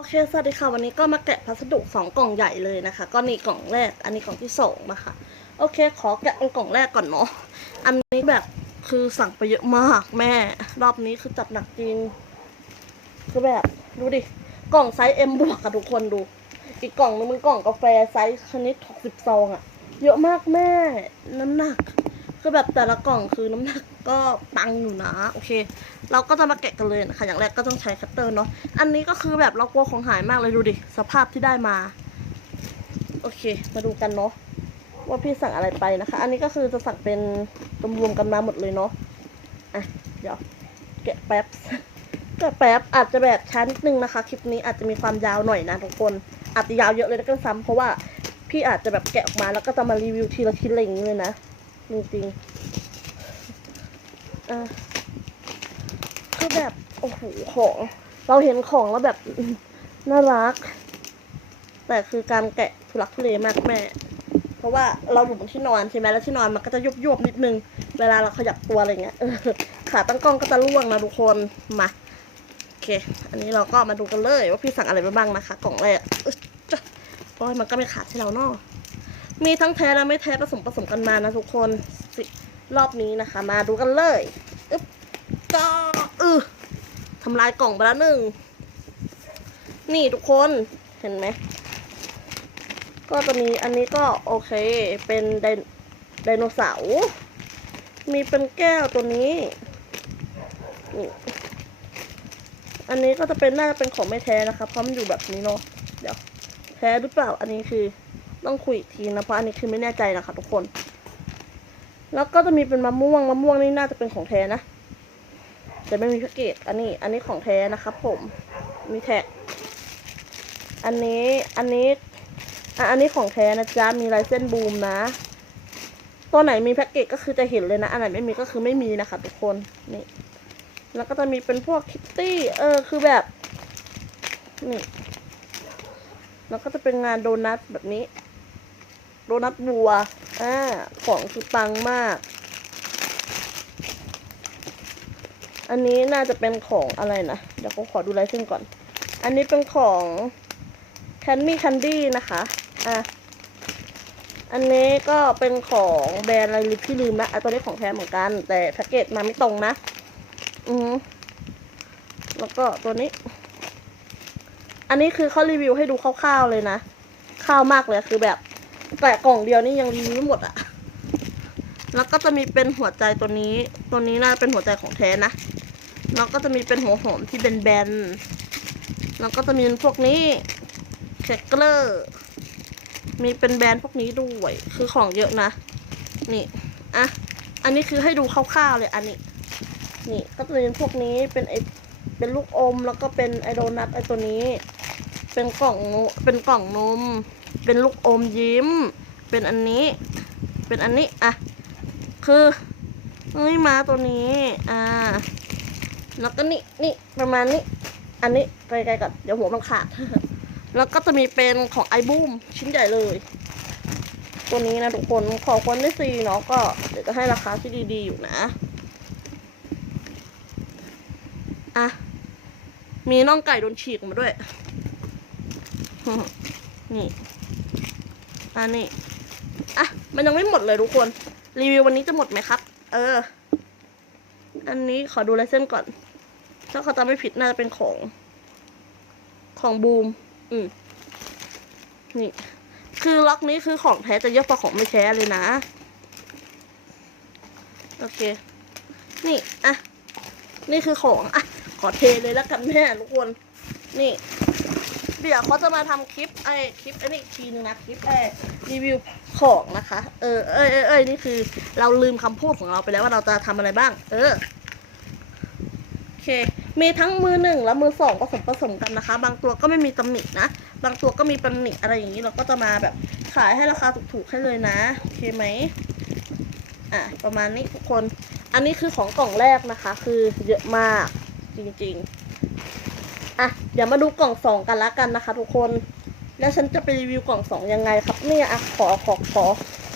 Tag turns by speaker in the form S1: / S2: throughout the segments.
S1: โอเค สวัสดีค่ะ วันนี้ก็มาแกะพัสดุสองกล่องใหญ่เลยนะคะ ก็นี่กล่องแรก อันนี้กล่องที่สองนะคะ โอเค ขอแกะเป็นกล่องแรกก่อนเนาะ อันนี้แบบคือสั่งไปเยอะมากแม่ รอบนี้คือจัดหนักจริง คือแบบดูดิ กล่องไซส์ M บวกอะทุกคนดู อีกกล่องนึงมันกล่องกาแฟไซส์ชนิด60ซองอะเยอะมากแม่ น้ำหนัก คือแบบแต่ละกล่องคือน้ำหนักก็ปังอยู่นะโอเค เราก็จะมาแกะกันเลยนะคะอย่างแรกก็ต้องใช้คัตเตอร์เนาะอันนี้ก็คือแบบเรากลัวของหายมากเลยดูดิสภาพที่ได้มา โอเค มาดูกันเนาะว่าพี่สั่งอะไรไปนะคะ อันนี้ก็คือจะสั่งเป็นรวมๆกันมาหมดเลยเนาะอะเดี๋ยวแกะแป๊บแกะแป๊บอาจจะแบบช้านิดนึงนะคะคลิปนี้อาจจะมีความยาวหน่อยนะทุกคนอาจจะยาวเยอะเลยนะก็ซ้ำเพราะว่าพี่อาจจะแบบแกะออกมาแล้วก็จะมารีวิวทีละชิ้นอะไรอย่างนี้เลยนะ จริงๆอะคือแบบ โอ้โห ของ เราเห็นของแล้วแบบ น่ารัก แต่คือการแกะทุลักทุเลมากแม่ เพราะว่าเราอยู่บนที่นอนใช่ไหมแล้วที่นอนมันก็จะยุบยุบๆนิดนึง เวลาเราขยับตัวอะไรเงี้ยขาตั้งกล้องก็จะร่วงนะทุกคน มา โอเค อันนี้เราก็มาดูกันเลย ว่าพี่สั่งอะไรไปบ้างนะคะ กล่องแรกอึ๊ะจ้ะโอ้ยมันก็ไม่ขาดใช่เราเนาะ มีทั้งแท้และไม่แท้ผสมผสมกันมานะทุกคนรอบนี้นะคะ มาดูกันเลยอึ๊บก็อือทำลายกล่องไปแล้วหนึ่ง นี่ทุกคนเห็นไหม ก็จะมีอันนี้ก็โอเค เป็นไดไดโนเสาร์ มีเป็นแก้วตัวนี้นี่อันนี้ก็จะเป็นน่าจะเป็นของไม่แท้นะคะ เพราะมันอยู่แบบนี้เนาะ เดี๋ยว แท้หรือเปล่า อันนี้คือ ต้องคุยอีกทีนะเพราะอันนี้คือไม่แน่ใจนะคะทุกคน แล้วก็จะมีเป็นมะม่วงมะม่วงนี่น่าจะเป็นของแท้นะแต่ไม่มีแพ็กเกจอันนี้ อันนี้ของแท้นะครับผมมีแท็ก อันนี้อันนี้อะอันนี้ของแท้นะจ๊ะมีลายเส้นบูมนะตัวไหนมีแพ็กเกจก็คือจะเห็นเลยนะ อันไหนไม่มีก็คือไม่มีนะคะทุกคนนี่ แล้วก็จะมีเป็นพวกคิตตี้เออคือแบบนี่แล้วก็จะเป็นงานโดนัทแบบนี้ โดนัทบัวอ่าของคือปังมาก อันนี้น่าจะเป็นของอะไรนะ เดี๋ยวผมขอดูลายเส้นก่อน อันนี้เป็นของแคนมี่คันดี้นะคะอะอันนี้ก็เป็นของแบรนด์อะไรลิพี่ลืมนะอะตัวนี้ของแท้เหมือนกัน แต่แพ็กเกจมาไม่ตรงนะอือหือแล้วก็ตัวนี้ อันนี้คือเขารีวิวให้ดูคร่าวๆเลยนะ คร่าวมากเลยคือแบบ แกะกล่องเดียวนี่ยังรีวิวไม่หมดอะแล้วก็จะมีเป็นหัวใจตัวนี้ ตัวนี้น่าจะเป็นหัวใจของแท้นะแล้วก็จะมีเป็นหัวหอมที่เป็นแบนๆแล้วก็จะมีพวกนี้เชคเกอร์มีเป็นแบรนด์พวกนี้ด้วย คือของเยอะนะ นี่ อะ อันนี้คือให้ดูคร่าวๆเลยอันนี้ นี่ก็จะเป็นพวกนี้เป็นไอเป็นลูกอมแล้วก็เป็นไอโดนัทไอตัวนี้ เป็นกล่องนเป็นกล่องนม เป็นลูกอมยิ้ม เป็นอันนี้ เป็นอันนี้อะคือเฮ้ยมาตัวนี้อ่าแล้วก็นี่นี่ประมาณนี้ อันนี้ไกลๆก่อนเดี๋ยวหัวมันขาด แล้วก็จะมีเป็นของไอบูมชิ้นใหญ่เลย ตัวนี้นะทุกคนขอคนได้ซีเนาะก็เดี๋ยวจะให้ราคาที่ดีๆอยู่นะอะมีน่องไก่โดนฉีกมาด้วย นี่ อันนี้อะมันยังไม่หมดเลยทุกคน รีวิววันนี้จะหมดไหมครับ เออ อันนี้ขอดูลายเส้นก่อน ถ้าเขาจำไม่ผิดน่าจะเป็นของ ของบูม อืม นี่ คือล็อกนี้คือของแท้จะเยอะกว่าของไม่แท้เลยนะ โอเค นี่ อะ นี่คือของ อะ ขอเทเลยแล้วกันแม่ทุกคน นี่ เดี๋ยวเขาจะมาทำคลิปไอ้คลิปอ้นี่อีกทีนึงนะคลิปไอ้รีวิวของนะคะ เออเอ้ยเอ้ยนี่คือ เราลืมคำพูดของเราไปแล้วว่าเราจะทำอะไรบ้าง เออโอเค มีทั้งมือหนึ่งและมือสองผสมผสมกันนะคะ บางตัวก็ไม่มีตำหนินะ บางตัวก็มีตำหนิอะไรอย่างนี้เราก็จะมาแบบขายให้ราคาถูกๆให้เลยนะโอเคไหมอะประมาณนี้ทุกคน อันนี้คือของกล่องแรกนะคะ คือเยอะมากจริงๆ เดี๋ยวมาดูกล่องสองกันละกันนะคะ ทุกคน แล้วฉันจะไปรีวิวกล่องสองยังไงครับเนี่ยอะขอขอขอ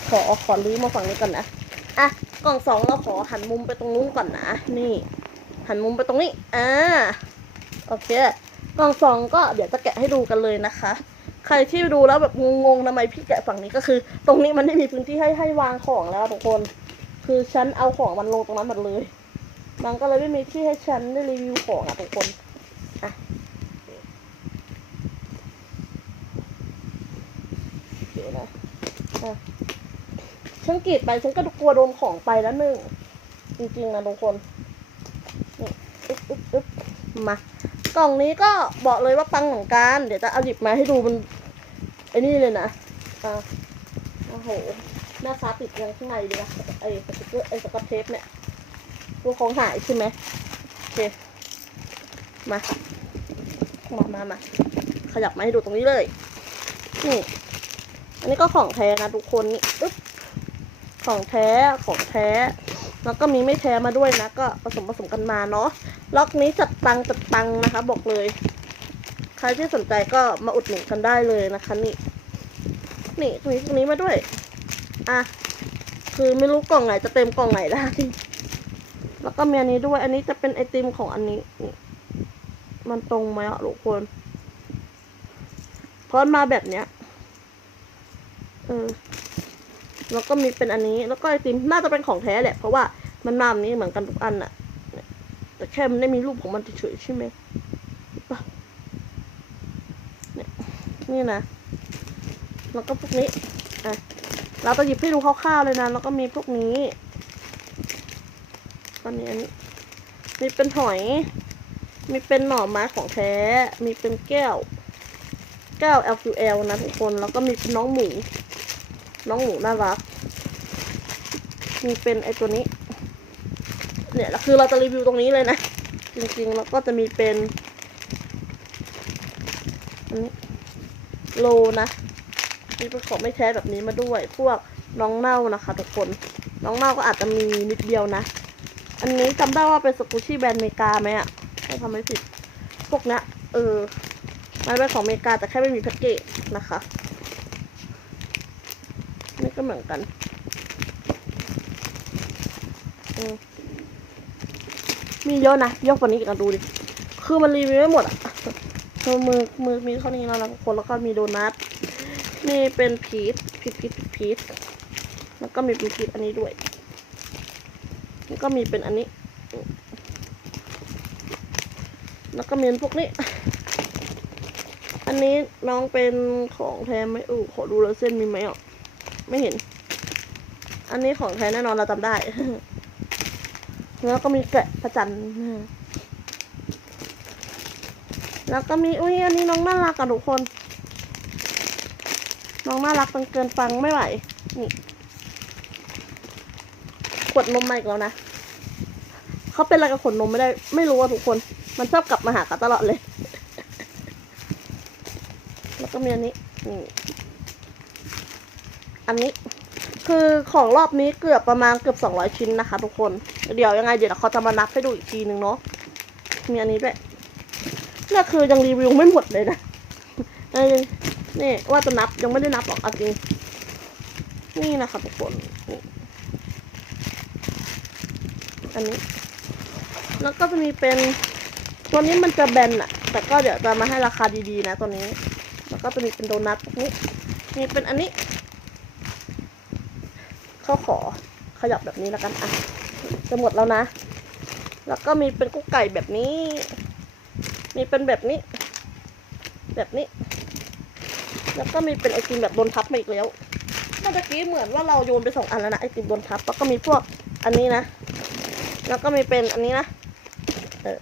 S1: ขอขอรื้อมาฝั่งนี้ก่อนนะอะกล่องสองเราขอหันมุมไปตรงนู้นก่อนนะ นี่ หันมุมไปตรงนี้อ่าโอเค กล่องสองก็เดี๋ยวจะแกะให้ดูกันเลยนะคะ ใครที่ดูแล้วแบบงงๆทำไมพี่แกะฝั่งนี้ก็คือ ตรงนี้มันไม่มีพื้นที่ให้ให้วางของแล้วทุกคน คือฉันเอาของมันลงตรงนั้นหมดเลย มันก็เลยไม่มีที่ให้ฉันได้รีวิวของอะทุกคน อะเดี๋ยว นะอะฉันกรีดไปฉันก็กลัวโดนของไปแล้วหนึ่งจริงๆนะทุกคนนี่อึ๊บอึ๊บอึ๊บมากล่องนี้ก็บอกเลยว่าปังเหมือนกัน เดี๋ยวจะเอาหยิบมาให้ดูมันไอ้นี่เลยนะอ่าโอ้โหแม่ค้าติดยังข้างในเลยนะไอ้สติ๊กเกอร์ไอ้สกอตเทปเนี่ยตัวของหายใช่ไหมโอเคมามามามาขยับมาให้ดูตรงนี้เลยนี่ อันนี้ก็ของแท้นะทุกคนนี่อึ๊บของแท้ของแท้ แล้วก็มีไม่แท้มาด้วยนะ ก็ผสมผสมกันมาเนาะล็อกนี้จัดตังจัดตังนะคะ บอกเลย ใครที่สนใจก็มาอุดหนุนกันได้เลยนะคะนี่นี่มีตรงนี้มาด้วย อะ คือไม่รู้กล่องไหนจะเต็มกล่องไหนได้วแล้วก็มีอันนี้ด้วย อันนี้จะเป็นไอติมของอันนี้นี่มันตรงไหมอะทุกคนเพราะมันมาแบบเนี้ย ออแล้วก็มีเป็นอันนี้ แล้วก็ไอติมน่าจะเป็นของแท้แหละ เพราะว่ามันมาแบบนี้เหมือนกันทุกอันอะแต่แค่มันไม่มีรูปของมันเฉยๆใช่ไหมปะเนี่ยนี่นะ แล้วก็พวกนี้ อะ เราจะหยิบให้ดูคร่าวๆเลยนะ แล้วก็มีพวกนี้ก็มีอันนี้ มีเป็นหอย มีเป็นหน่อไม้ของแท้ มีเป็นแก้ว แก้ว LQL นะทุกคนแล้วก็มีน้องหมู น้องหมูน่ารัก มีเป็นไอตัวนี้ เนี่ยคือเราจะรีวิวตรงนี้เลยนะ จริงๆ แล้วก็จะมีเป็นอันนี้โลนะมีเป็นของไม่แท้แบบนี้มาด้วย พวกน้องเน่านะคะทุกคน น้องเน่าก็อาจจะมีนิดเดียวนะ อันนี้จำได้ว่าเป็นสกูชี่แบรนด์เมกาไหมอะถ้าทำไม่ผิด พวกเนี้ยเออ มันเป็นของอเมริกาแต่แค่ไม่มีแพ็กเกจนะคะนี่ก็เหมือนกันมีเยอะนะเยอะกว่านี้อีกอะดูดิ คือมันรีวิวไม่หมดอะมือมือมีเท่านี้แล้วนะคนแล้วก็มีโดนัทนี่เป็นพีชพีชพีชพีชแล้วก็มีเป็นพีชอันนี้ด้วยแล้วก็มีเป็นอันนี้ แล้วก็มีพวกนี้ อันนี้น้องเป็นของแท้ไหมอู้ขอดูแล้วเส้นมีไหมอะไม่เห็น อันนี้ของแท้แน่นอนเราจำได้ แล้วก็มีแกะพระจันทร์แล้วก็มีอุ้ยอันนี้น้องน่ารักอะทุกคน น้องน่ารักจนเกินฟังไม่ไหวนี่ขวดนมมาอีกแล้วนะเขาเป็นอะไรกับขวดนมไม่ได้ ไม่รู้อะทุกคน มันชอบกลับมาหากันตลอดเลยแล้ว ก็มีอันนี้นี่อันนี้คือของรอบนี้เกือบประมาณเกือบสองร้อยชิ้นนะคะทุกคน เดี๋ยวยังไงเดี๋ยวเขาจะมานับให้ดูอีกทีนึงเนาะมีอันนี้ด้วยนี่คือยังรีวิวไม่หมดเลยนะนี่ว่าจะนับยังไม่ได้นับหรอกเอาจริงนี่นะคะทุกคนนี่อันนี้ แล้วก็จะมีเป็นตัวนี้มันจะแบนอะแต่ก็เดี๋ยวจะมาให้ราคาดีๆนะตัวนี้ แล้วก็จะมีเป็นโดนัทนี้ มีเป็นอันนี้เขาขอขยับแบบนี้แล้วกันอะจะหมดแล้วนะ แล้วก็มีเป็นกุ๊กไก่แบบนี้ มีเป็นแบบนี้ แบบนี้ แล้วก็มีเป็นไอติมแบบโดนทับมาอีกแล้ว เมื่อกี้เหมือนว่าเราโยนไปสองอันแล้วนะไอติมโดนทับ แล้วก็มีพวกอันนี้นะ แล้วก็มีเป็นอันนี้นะ เออ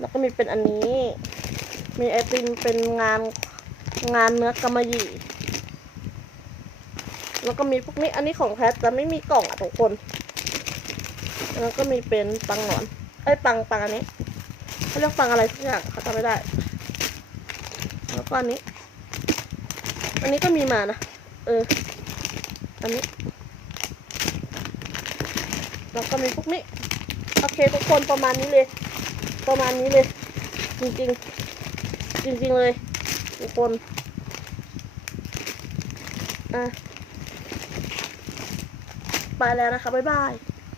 S1: แล้วก็มีเป็นอันนี้ มีไอติมเป็นงาน งานเนื้อกำมะหยี่ แล้วก็มีพวกนี้ อันนี้ของแพทจะไม่มีกล่องอะทุกคน แล้วก็มีเป็นปังหนอนไอ้ยปังปังอันนี้เขาเรียกปังอะไรสักอย่างเขาจำไม่ได้ แล้วก็อันนี้ อันนี้ก็มีมานะ เออ อันนี้ แล้วก็มีพวกนี้ โอเคทุกคนประมาณนี้เลย ประมาณนี้เลย จริงๆ จริงๆเลย ทุกคนอะไปแล้วนะคะ บ๊ายบาย